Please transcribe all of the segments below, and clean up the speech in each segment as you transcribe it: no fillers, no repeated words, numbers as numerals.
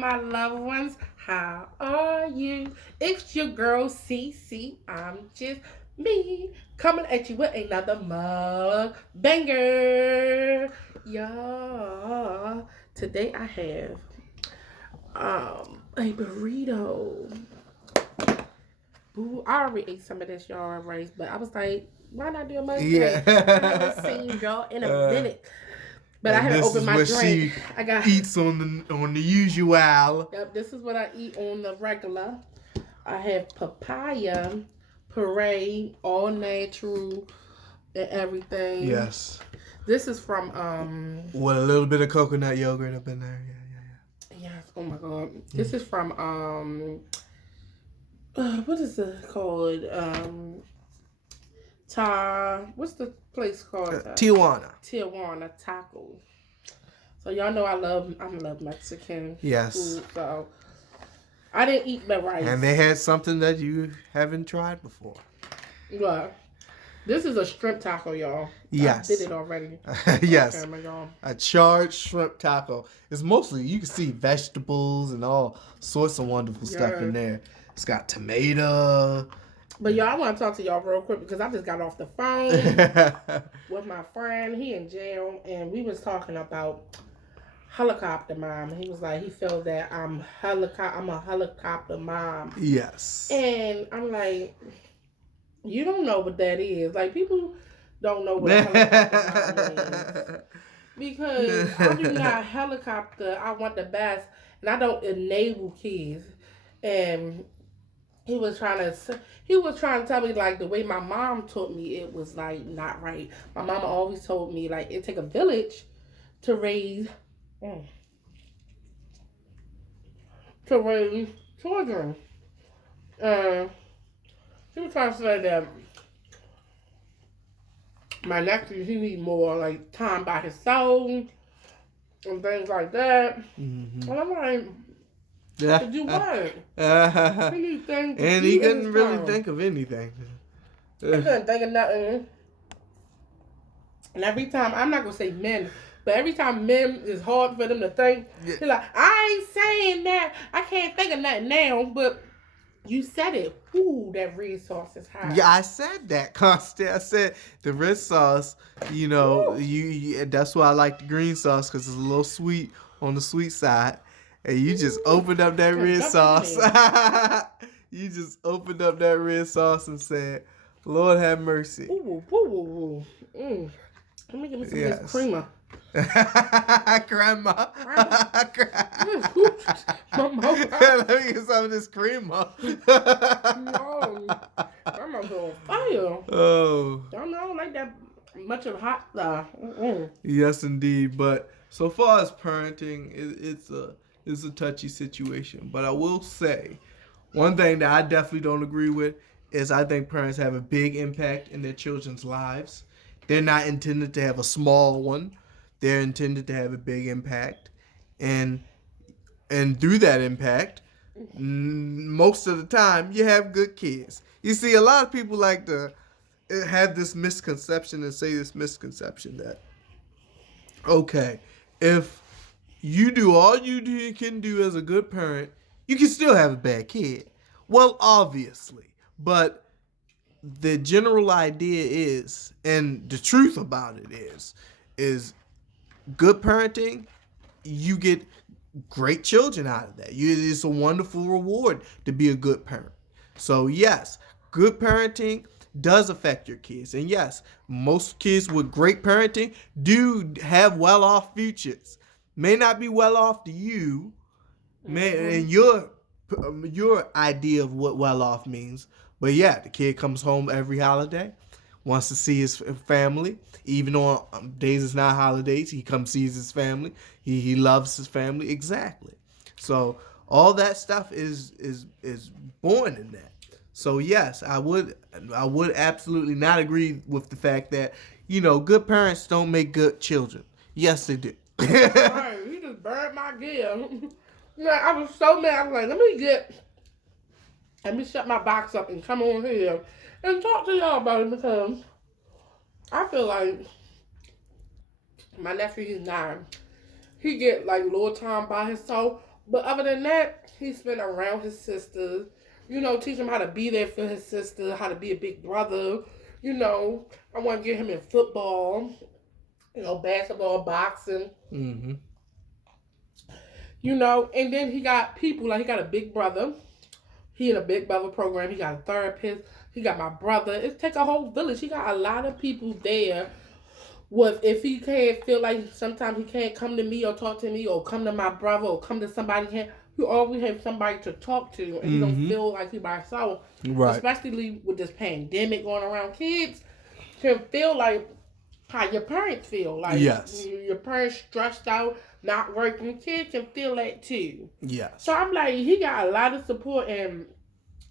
my loved ones? How are you? It's your girl CC. I'm just me coming at you with another mug banger. Yeah. Today I have a burrito. Boo, I already ate some of this y'all rice, but I was like, why not do a mug today? I haven't seen y'all in a minute. But I haven't opened my drink. I got eats on the usual. Yep, this is what I eat on the regular. I have papaya puree, all natural and everything. Yes. This is from with a little bit of coconut yogurt up in there. Yeah. Yes. Oh my god. This is from what is it called? What's the place called? Tijuana Taco. So y'all know I love Mexican food. So I didn't eat the rice. And they had something that you haven't tried before. What? This is a shrimp taco, y'all. Yes. I did it already. Yes. Camera, y'all. A charred shrimp taco. It's mostly, you can see vegetables and all sorts of wonderful stuff in there. It's got tomato. But y'all, I want to talk to y'all real quick because I just got off the phone with my friend. He in jail, and we was talking about helicopter mom. He was like, he feels that I'm a helicopter mom. Yes. And I'm like, you don't know what that is. Like, people don't know what a helicopter mom is. Because I do not helicopter. I want the best, and I don't enable kids. And he was trying to tell me, like, the way my mom taught me, it was, like, not right. My mama always told me, like, it take a village to raise children. She was trying to say that my nephew, he need more, like, time by himself and things like that. Mm-hmm. And I'm like, to do what? He need things to and he couldn't really think of anything. He couldn't think of nothing. And every time, I'm not going to say men, but every time men, it's hard for them to think. He's like, I ain't saying that. I can't think of nothing now, but you said it. Ooh, that red sauce is hot. Yeah, I said that, Constant. I said the red sauce, you know, you that's why I like the green sauce, because it's a little sweet on the sweet side. And you just opened up that red sauce. You just opened up that red sauce and said, Lord have mercy. Ooh, ooh, ooh, ooh. Let me get me some of this creamer. Grandma. Let me get some of this creamer. No, Grandma's on fire. Oh. Y'all know, like that much of hot stuff. Yes, indeed. But so far as parenting, it's a touchy situation. But I will say, one thing that I definitely don't agree with is I think parents have a big impact in their children's lives. They're not intended to have a small one. They're intended to have a big impact. And through that impact, most of the time, you have good kids. You see, a lot of people like to have this misconception and say this misconception that, okay, if you do all you can do as a good parent, you can still have a bad kid. Well, obviously. But the general idea is, and the truth about it is good parenting, you get great children out of that. It's a wonderful reward to be a good parent. So yes, good parenting does affect your kids. And yes, most kids with great parenting do have well-off futures. May not be well-off to you, and your idea of what well-off means. But yeah, the kid comes home every holiday, wants to see his family. Even on days it's not holidays, he comes sees his family. He loves his family. Exactly. So all that stuff is born in that. So yes, I would absolutely not agree with the fact that, you know, good parents don't make good children. Yes, they do. Right, you just burned my gear. I was so mad. I was like, let me shut my box up and come on here and talk to y'all about it, because I feel like my nephew, he's 9. He get like little time by himself. But other than that, he's been around his sisters. You know, teach him how to be there for his sister, how to be a big brother. You know, I want to get him in football, you know, basketball, boxing. Mm-hmm. You know, and then he got people, like he got a big brother. He in a big brother program. He got a therapist. He got my brother. It takes a whole village. He got a lot of people there. If he can't feel like sometimes he can't come to me or talk to me or come to my brother or come to somebody, we always have somebody to talk to, and he don't feel like he by himself. Right. Especially with this pandemic going around, kids can feel like how your parents feel. Like yes. Your parents stressed out, not working. Kids can feel that too. Yes. So I'm like, he got a lot of support, and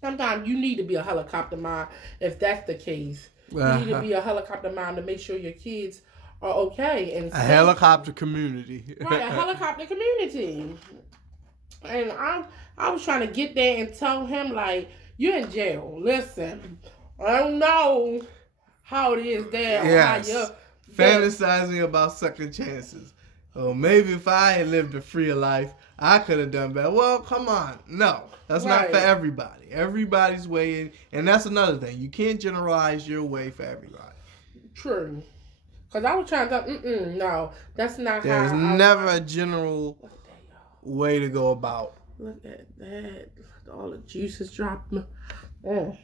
sometimes you need to be a helicopter mom if that's the case. You need to be a helicopter mom to make sure your kids are okay. And a helicopter community. Right, a helicopter community. And I was trying to get there and tell him, like, you're in jail. Listen, I don't know how it is there. Yes. Or how fantasizing about second chances. Oh, maybe if I had lived a freer life, I could have done better. Well, come on. No, that's not for everybody. Everybody's way in. And that's another thing. You can't generalize your way for everybody. True. Because I was trying to, no, that's not There's never a general way to go about. Look at that. All the juice is dropping. Mm.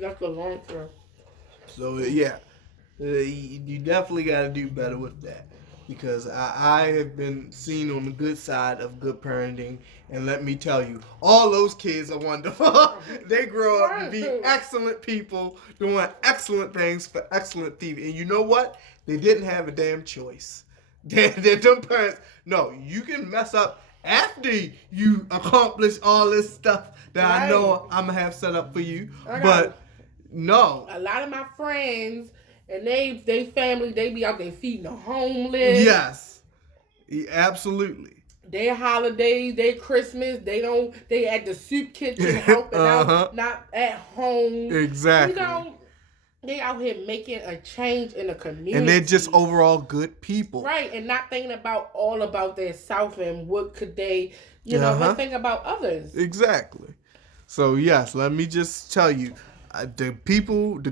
That's the long term. So, yeah. You definitely got to do better with that. Because I have been seen on the good side of good parenting. And let me tell you, all those kids are wonderful. They grow up to be excellent people, doing excellent things for excellent people. And you know what? They didn't have a damn choice. Them parents, no, you can mess up after you accomplish all this stuff that I know I'm going to have set up for you. But no. A lot of my friends, and they family, they be out there feeding the homeless. Yes. Absolutely. Their holidays, their Christmas, they at the soup kitchen helping out, not at home. Exactly. You know, they out here making a change in the community. And they're just overall good people. Right, and not thinking all about their self and what could they, but think about others. Exactly. So, yes, let me just tell you, the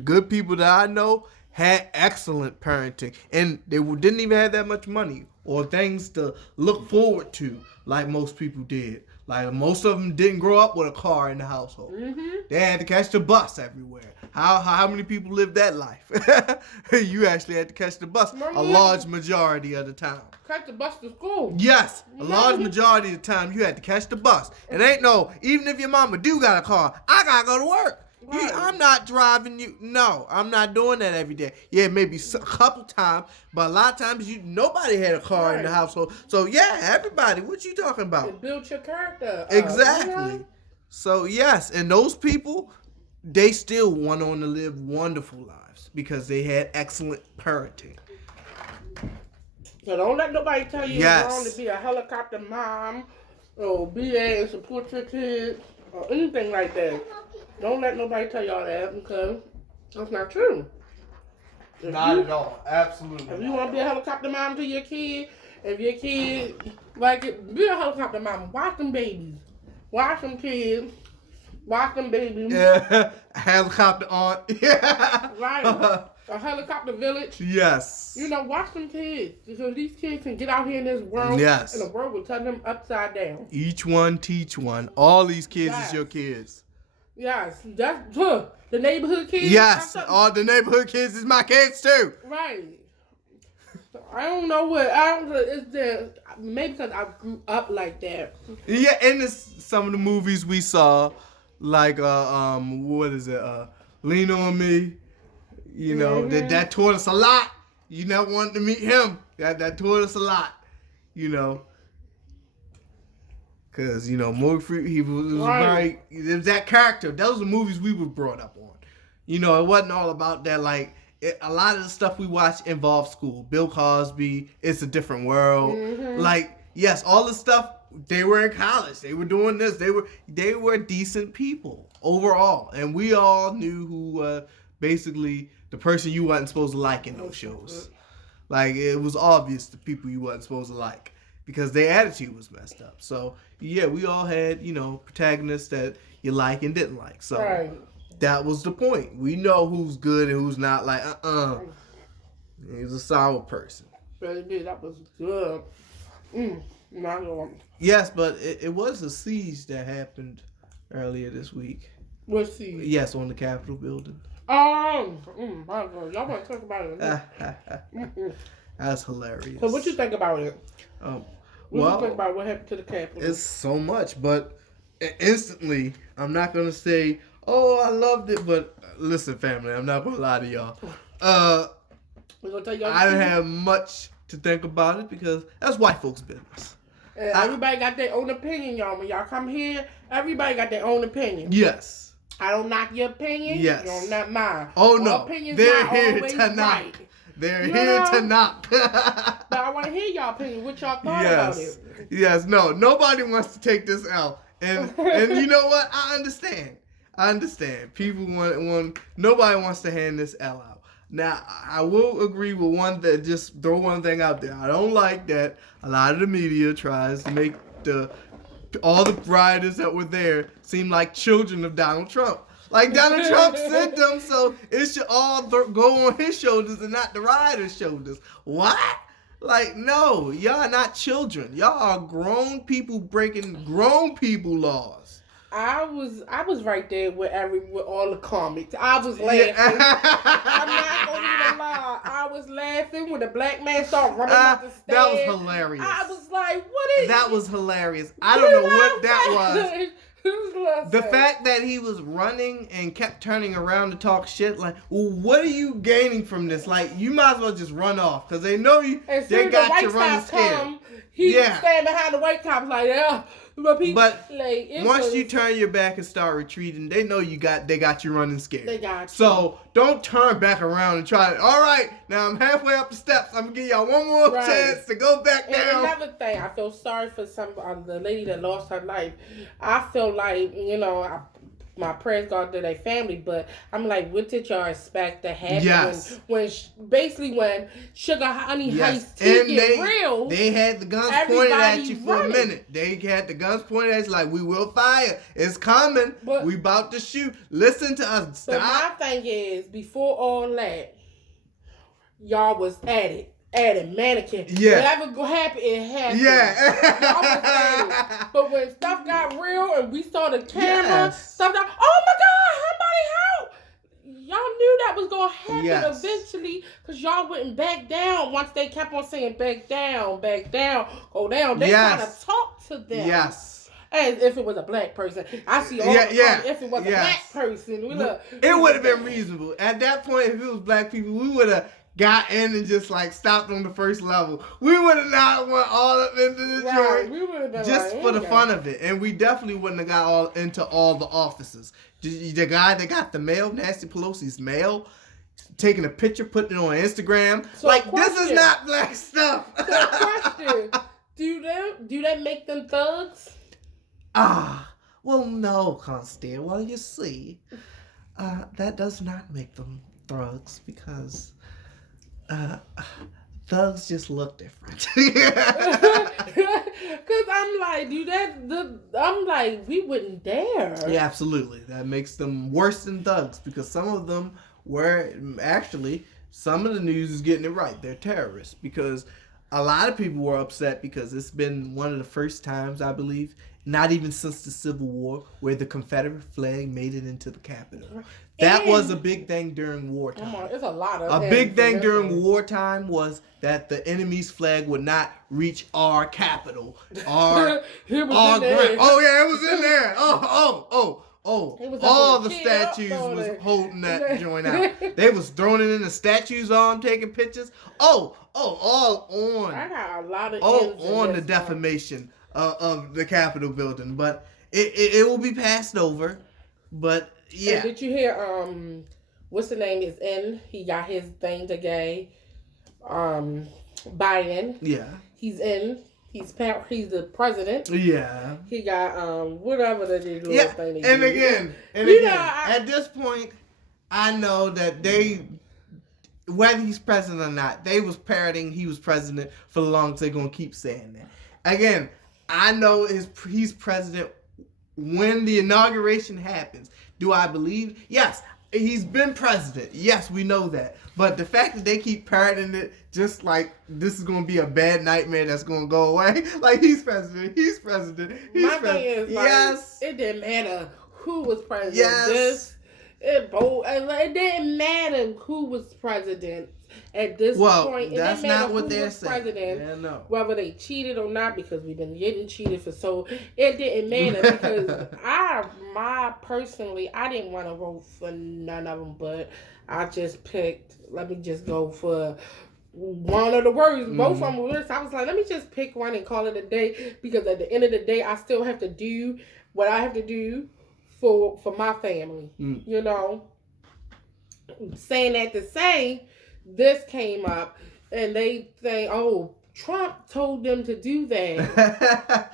good people that I know had excellent parenting. And they didn't even have that much money or things to look forward to like most people did. Like, most of them didn't grow up with a car in the household. Mm-hmm. They had to catch the bus everywhere. How many people lived that life? You actually had to catch the bus a large majority of the time. Catch the bus to school. Yes, a large majority of the time you had to catch the bus. It ain't even if your mama do got a car, I gotta go to work. Right. I'm not driving you. No, I'm not doing that every day. Yeah, maybe a couple times, but a lot of times nobody had a car in the household. So yeah, everybody, what you talking about? It builds your character. Exactly. So yes, and those people, they still went on to live wonderful lives because they had excellent parenting. So don't let nobody tell you it's wrong to be a helicopter mom or be there and support your kids or anything like that. Don't let nobody tell y'all that because that's not true. Not at all. Absolutely. If you want to be a helicopter mom to your kid, if your kid like it, be a helicopter mom. Watch them babies. Watch them kids. Watch them babies. Yeah. Helicopter aunt. Yeah. Right. A helicopter village. Yes. Watch them kids. Because these kids can get out here in this world. Yes. And the world will turn them upside down. Each one teach one. All these kids is your kids. Yes. That's the neighborhood kids. Yes. All the neighborhood kids is my kids too. Right. I don't know maybe because I grew up like that. Yeah, and some of the movies we saw, like what is it? Lean on Me. That taught us a lot. You never wanted to meet him. That taught us a lot. Because Morgan Freeman, he was very. It was that character. Those are movies we were brought up on. It wasn't all about that. Like a lot of the stuff we watch involves school. Bill Cosby, It's a Different World. Mm-hmm. Like yes, all the stuff. They were in college. They were doing this. They were decent people overall, and we all knew who basically the person you wasn't supposed to like in those shows. Like, it was obvious to people you wasn't supposed to like because their attitude was messed up. So, yeah, we all had, protagonists that you like and didn't like. So, that was the point. We know who's good and who's not. Like, he's a sour person. Baby, that was good. Not going. Yes, but it was a siege that happened earlier this week. What siege? Yes, on the Capitol building. My God. Y'all want to talk about it? That's hilarious. So what you think about it? What you think about what happened to the Capitol? It's so much, but instantly, I'm not going to say, oh, I loved it, but listen, family, I'm not going to lie to y'all. We're gonna tell y'all I don't have much to think about it because that's white folks' business. Everybody got their own opinion, y'all. When y'all come here, everybody got their own opinion. Yes. I don't knock your opinion. Yes. You don't knock mine. Oh, my no. Opinion's They're not here always to knock. right. They're here to knock. But I want to hear y'all opinion. What y'all thought about it? Yes. No. Nobody wants to take this L. And you know what? I understand. People want. Nobody wants to hand this L out. Now, I will agree with one that just throw one thing out there. I don't like that a lot of the media tries to make all the rioters that were there seem like children of Donald Trump. Like Donald Trump sent them, so it should all go on his shoulders and not the rioters' shoulders. What? Like, no, y'all are not children. Y'all are grown people breaking grown people laws. I was right there with all the comics. I was laughing. I'm not gonna even lie. I was laughing when the black man started running up the stairs. That was hilarious. I was like, what is that? Was hilarious. I don't know what that was. The fact that he was running and kept turning around to talk shit, like, well, what are you gaining from this? Like, you might as well just run off because they know you. They got you running scared. He stand behind the white cops like, yeah. But like, once you turn your back and start retreating, they know they got you running scared. They got you. So don't turn back around and try to, all right, now I'm halfway up the steps. I'm going to give y'all one more chance to go back down. And another thing, I feel sorry for the lady that lost her life. I feel like, my prayers go out to their family, but I'm like, what did y'all expect to happen when Sugar Honey Heist get real? They had the guns pointed at you for a minute. They had the guns pointed at you like, we will fire. It's coming. We about to shoot. Listen to us. Stop. But my thing is, before all that, y'all was at it. Added mannequin. Yeah. Whatever happen, it happened. Yeah. But when stuff got real and we saw the camera, stuff got, oh my God, somebody help! Y'all knew that was going to happen eventually because y'all wouldn't back down once they kept on saying back down, go down. They kind of talked to them. Yes. As if it was a black person. I see all if it was a black person. It would have been reasonable. At that point, if it was black people, we would have got in and just like stopped on the first level. We would have not went all up into the joint. We would have been just for the fun of it. And we definitely wouldn't have got all into all the offices. The guy that got the mail, Nancy Pelosi's mail, taking a picture, putting it on Instagram. So this is not black stuff. So question. Do they make them thugs? Well, no, Constance. Well, you see, that does not make them thugs because thugs just look different. Cause I'm like, we wouldn't dare. Yeah, absolutely. That makes them worse than thugs because some of them were actually, some of the news is getting it right. They're terrorists because a lot of people were upset because it's been one of the first times, I believe, not even since the Civil War, where the Confederate flag made it into the Capitol. That was a big thing during wartime. It's a lot of a big thing during wartime was that the enemy's flag would not reach our Capitol. Our ground. Oh yeah, it was in there. Oh. All the statues was holding that joint out. They was throwing it in the statues' arm, taking pictures. All on. I got a lot of on the defamation of the Capitol building, but it will be passed over. But yeah. And did you hear? What's the name is in? He got his thing today. Biden. Yeah. He's in. He's the president. Yeah. He got whatever the little thing. And again, at this point, I know that whether he's president or not, they was parroting he was president for the longest. They're gonna keep saying that. Again, I know he's president when the inauguration happens. Do I believe? Yes. He's been president. Yes, we know that. But the fact that they keep parroting it just like this is going to be a bad nightmare that's going to go away. Like, he's president. He's president. He's My president. thing is, like, yes. it didn't matter who was president. Yes. It didn't matter who was president at this point. That's not what they're saying. President, yeah, no. whether they cheated or not, because we've been getting cheated for so. It didn't matter because personally, I didn't want to vote for none of them, but I just picked. Let me just go for one of the words. Both of them were. I was like, let me just pick one and call it a day, because at the end of the day, I still have to do what I have to do for my family. You know, saying that to say, this came up and they say, oh, Trump told them to do that.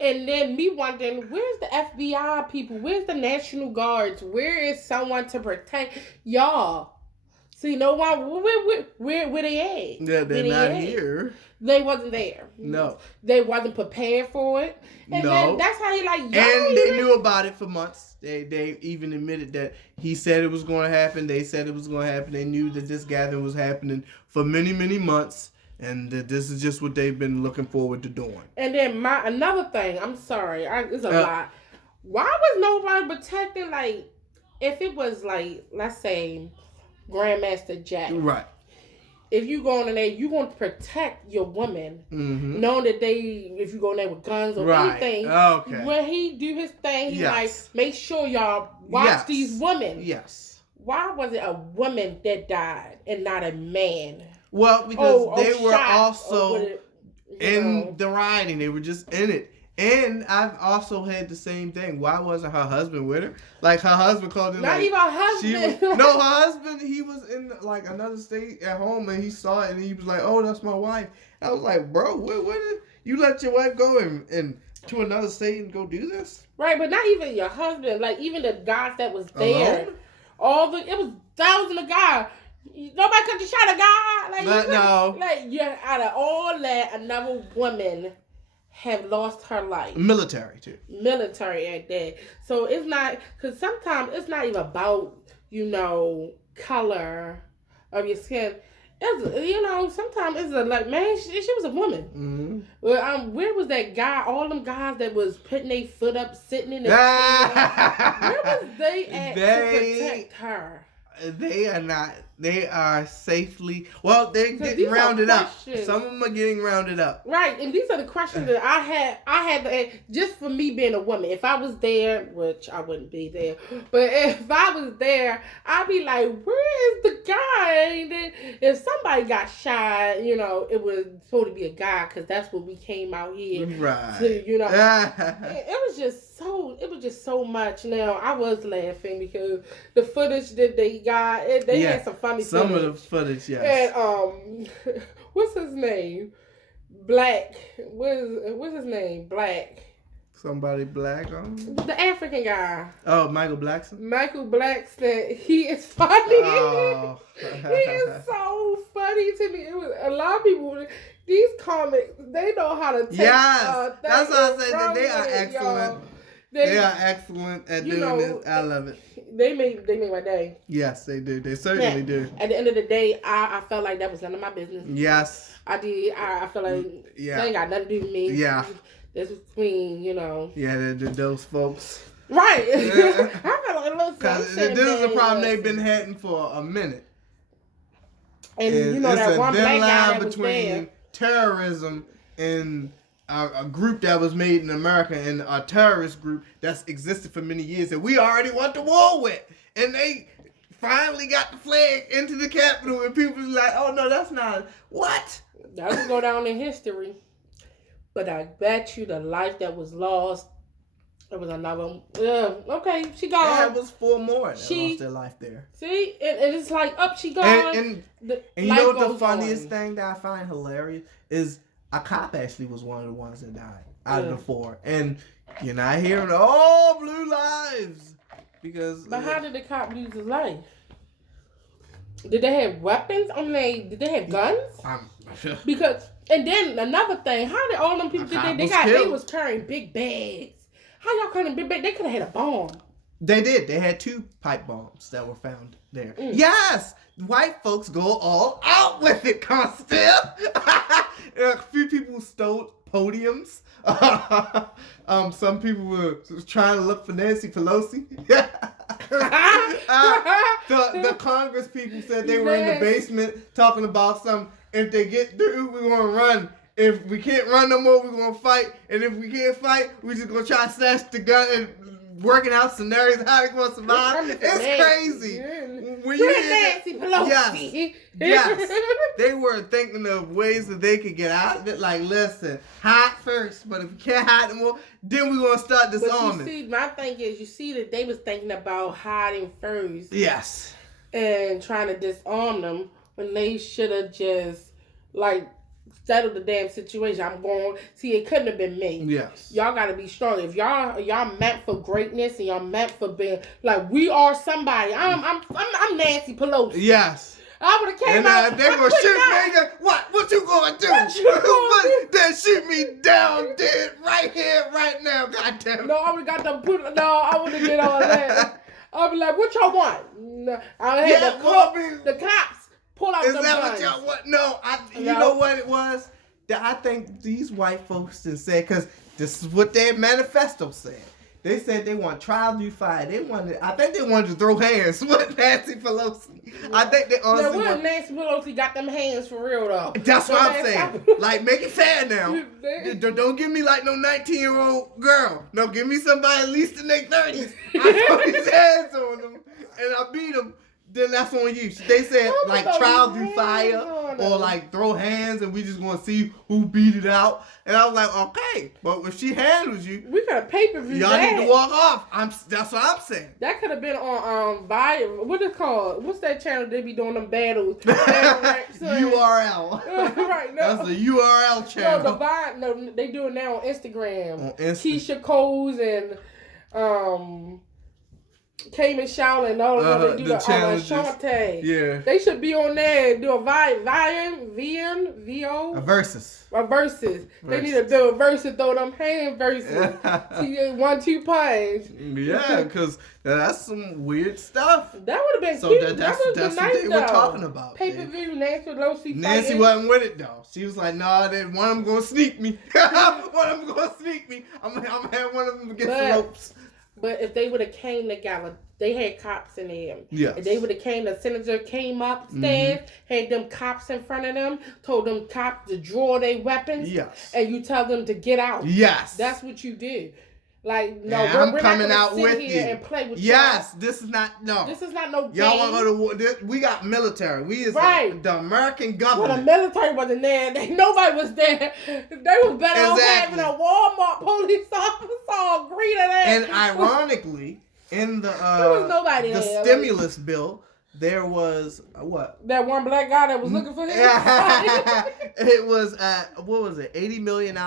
And then me wondering, where's the FBI people? Where's the National Guards? Where is someone to protect y'all? See, no one, where they at? Yeah, they're not here. They wasn't there. No. They wasn't prepared for it. And then that's how he like, and they knew about it for months. They even admitted that he said it was going to happen. They said it was going to happen. They knew that this gathering was happening for many, many months. And that this is just what they've been looking forward to doing. And then another thing, I'm sorry, it's a lot. Why was nobody protecting, like, if it was like, let's say, Grandmaster Jack. Right. If you go in there, you want to protect your woman, knowing that if you go in there with guns or anything, when he do his thing, he like, make sure y'all watch these women. Yes. Why was it a woman that died and not a man? Well, because they were also in the rioting. They were just in it. And I've also had the same thing. Why wasn't her husband with her? Like, her husband called him. Not even her husband. No, her husband, he was in, like, another state at home, and he saw it, and he was like, oh, that's my wife. I was like, bro, what did you let your wife go and to another state and go do this? Right, but not even your husband. Like, even the guys that was there. Alone? It was thousands of guys. Nobody could have shot a guy. Like, no. Like, yeah, out of all that, another woman have lost her life. Military, too. Military at that. So it's not, because sometimes it's not even about, color of your skin. It's, sometimes it's like, man, she was a woman. Well, where was that guy, all them guys that was putting their foot up, sitting in the chair? Where was they at to protect her? They are not. They are safely. Well, they're getting rounded up. Some of them are getting rounded up. Right, and these are the questions that I had to ask, just for me being a woman. If I was there, which I wouldn't be there, but if I was there, I'd be like, where is the guy? And if somebody got shot, it was supposed to be a guy, because that's what we came out here. Right. To, it was just so much. Now, I was laughing because the footage that they got, they had some funny some footage. of the footage, yes. And what's his name? Black. What's his name? Black. Somebody black on? The African guy. Oh, Michael Blackson? Michael Blackson. He is funny. Oh. He is so funny to me. It was a lot of people. These comics, they know how to take. Yes, that's what I said. That they are excellent. They are excellent at doing this. I love it. They made my day. Yes, they do. They certainly do. At the end of the day, I felt like that was none of my business. Yes. I did. I felt like they ain't got nothing to do with me. Yeah. This was between, Yeah, those folks. Right. I felt like a little because this is a problem they've been having for a minute. And that one black guy that was between there. Terrorism and a group that was made in America and a terrorist group that's existed for many years that we already went to war with. And they finally got the flag into the Capitol and people was like, oh no, that's not, what? That would go down in history. But I bet you the life that was lost, there was another one. Okay, she gone. Yeah, it was 4 more that lost their life there. See? And it's like, she gone. And you know what the funniest thing that I find hilarious is a cop actually was one of the ones that died out of the 4. And you're not hearing all blue lives. Because But how did the cop lose his life? Did they have weapons on did they have guns? Because, and then another thing, how did all them people, they was carrying big bags. How y'all carrying big bags? They could have had a bomb. They did. They had 2 pipe bombs that were found there. Yes! White folks go all out with it, Constance. A few people stole podiums. Some people were trying to look for Nancy Pelosi. The Congress people said they were in the basement talking about if they get through, we're going to run. If we can't run no more, we're going to fight. And if we can't fight, we're just going to try to snatch the gun and working out scenarios how they're going to survive. It's crazy. When you Nancy Pelosi. Yes. They were thinking of ways that they could get out of it. Like, listen, hide first. But if you can't hide anymore, then we're going to start disarming. But you see, my thing is, you see that they was thinking about hiding first. Yes. And trying to disarm them when they should have just, like, settle the damn situation. I'm going. See, it couldn't have been me. Yes. Y'all got to be strong. If y'all meant for greatness and y'all meant for being like we are somebody. I'm Nancy Pelosi. Yes. I would have came out. If they gonna shoot me, what you gonna do? Then shoot me down dead right here, right now. Goddamn. No, I would have got them put. No, I would have did all that. I'd be like, what y'all want? No, I had the cops. Pull out Is them that guns. what y'all want? No, you know what it was? That I think these white folks just said, because this is what their manifesto said. They said they want trial through fire. I think they wanted to throw hands with Nancy Pelosi. I think they honestly. Now, Nancy Pelosi got them hands for real though. That's what I'm saying. Like, make it fair now. Don't give me like no 19-year-old girl. No, give me somebody at least in their 30s. I throw these hands on them and I beat them. Then that's on you. They said like trial through fire or like throw hands and we just gonna see who beat it out. And I was like, okay, but if she handles you, we could have pay-per-view. Y'all need to walk off. That's what I'm saying. That could have been on what is it called? What's that channel they be doing them battles? URL. Right. No. That's the URL channel. No, they do it now on Instagram. Keisha Coles and Cayman Shaw and all of them. They do the Shantae. Yeah. They should be on there and do a versus. They need to do a versus, throw them hand versus. 1-2 punch. Yeah, because that's some weird stuff. That would have been cute. That's what they were talking about. Pay-per-view, Nancy Pelosi. Nancy wasn't with it though. She was like, nah, one of them gonna sneak me. I'm gonna have one of them against the ropes. But if they would have came together, they had cops in there. Yes. If they would have came, the senator came upstairs, had them cops in front of them, told them cops to draw their weapons. Yes. And you tell them to get out. Yes. That's what you did. Like, no, I'm coming out with you. And play with yes, y'all. This is not no game. Y'all want to go to war. We got military. We is the American government. Well, the military wasn't there. Nobody was there. They was better off having a Walmart police officer all greeting them. And ironically, in the there was nobody the there. stimulus bill, there was what? That one black guy that was looking for him. It was what was it? $80 million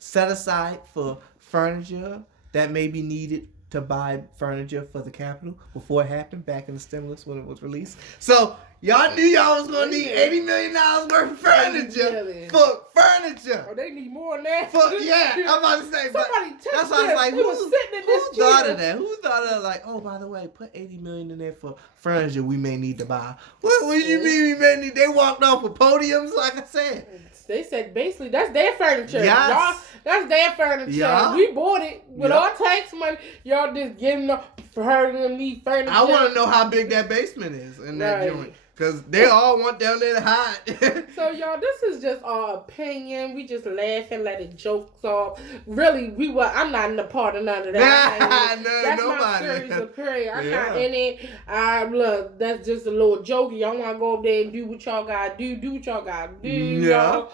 set aside for furniture that may be needed to buy furniture for the Capitol before it happened back in the stimulus when it was released. So y'all knew y'all was gonna need $80 million worth of furniture for furniture. Oh, they need more than that. I'm about to say. Somebody that's why I was like, who thought of that? Who thought of like, oh, by the way, put $80 million in there for furniture we may need to buy. What do you mean we may need? They walked off with podiums, like I said. They said basically that's their furniture. Yes. Y'all, that's their furniture. Yeah. We bought it with our tax money. Y'all just getting for her to need furniture. I want to know how big that basement is in that joint. Because they all want down there to hide. So, y'all, this is just our opinion. We just laughing, letting jokes off. Really, I'm not in the part of none of that. That's nobody. My serious opinion. I'm not in it. Look, that's just a little joke. Y'all want to go over there and do what y'all got to do. Do what y'all got to do. Yeah.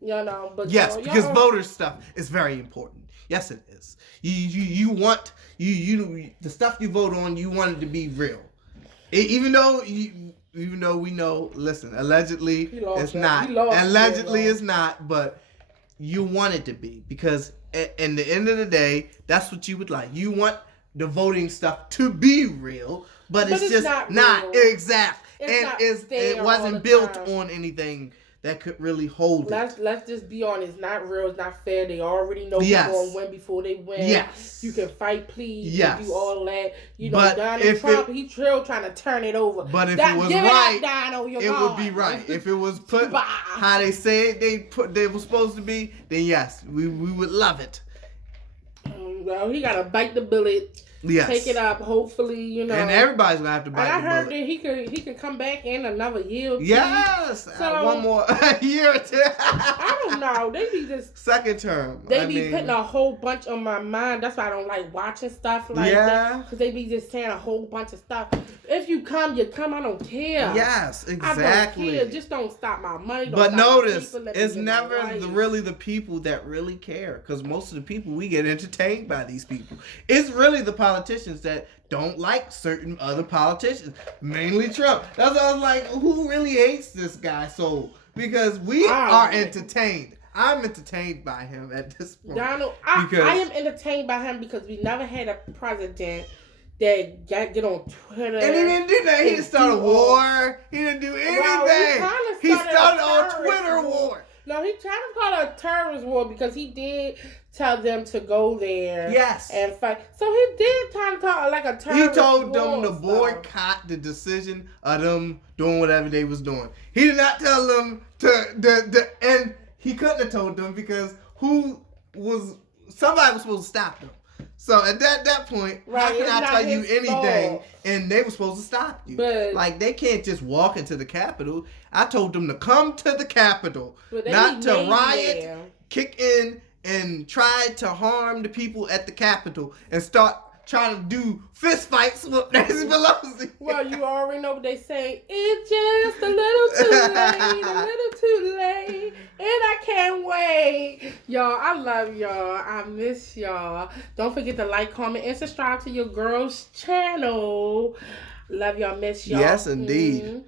You know, but yes, because voter stuff is very important. Yes, it is. You want the stuff you vote on. You want it to be real, even though we know. Listen, allegedly it's not. Allegedly it's not, but you want it to be because in the end of the day, that's what you would like. You want the voting stuff to be real, but it's just not exact. it wasn't built on anything that could really hold it. Let's just be honest. It's not real. It's not fair. They already know who's going to win before they win. Yes. You can fight, please. Yes. And do all that. You know, but Donald Trump, he's still trying to turn it over. But if it was right, it would be right. If it was put how they say it, they were supposed to be, then yes, we would love it. Well, he got to bite the bullet. Yes. Take it up, hopefully, you know. And everybody's gonna have to bite the bullet. And I heard that he can come back in another year or two. Yes. So, one more year or two. I don't know. They be just second term. They be putting a whole bunch on my mind. That's why I don't like watching stuff like that. Because they be just saying a whole bunch of stuff. If you come, you come. I don't care. Yes, exactly. I don't care. Just don't stop my money. But notice, it's never really the people that really care. Because most of the people, we get entertained by these people. It's really the politicians that don't like certain other politicians. Mainly Trump. That's why I was like, who really hates this guy so? Because we are entertained. I'm entertained by him at this point. Donald, I am entertained by him because we never had a president that get on Twitter. And he didn't do that. He didn't start a war. He didn't do anything. He started a Twitter war. No, he tried to call it a terrorist war because he did tell them to go there. Yes. And fight. So he did try to call it like a terrorist war. He told them to boycott the decision of them doing whatever they was doing. He did not tell them to and he couldn't have told them because somebody was supposed to stop them. So at that point, how can I tell you anything? And they were supposed to stop you. But, like, they can't just walk into the Capitol. I told them to come to the Capitol, not to riot, kick in, and try to harm the people at the Capitol and start trying to do fist fights with Nancy Pelosi. Well, you already know what they say. It's just a little too late, and I can't wait. Y'all, I love y'all. I miss y'all. Don't forget to like, comment, and subscribe to your girl's channel. Love y'all, miss y'all. Yes, indeed.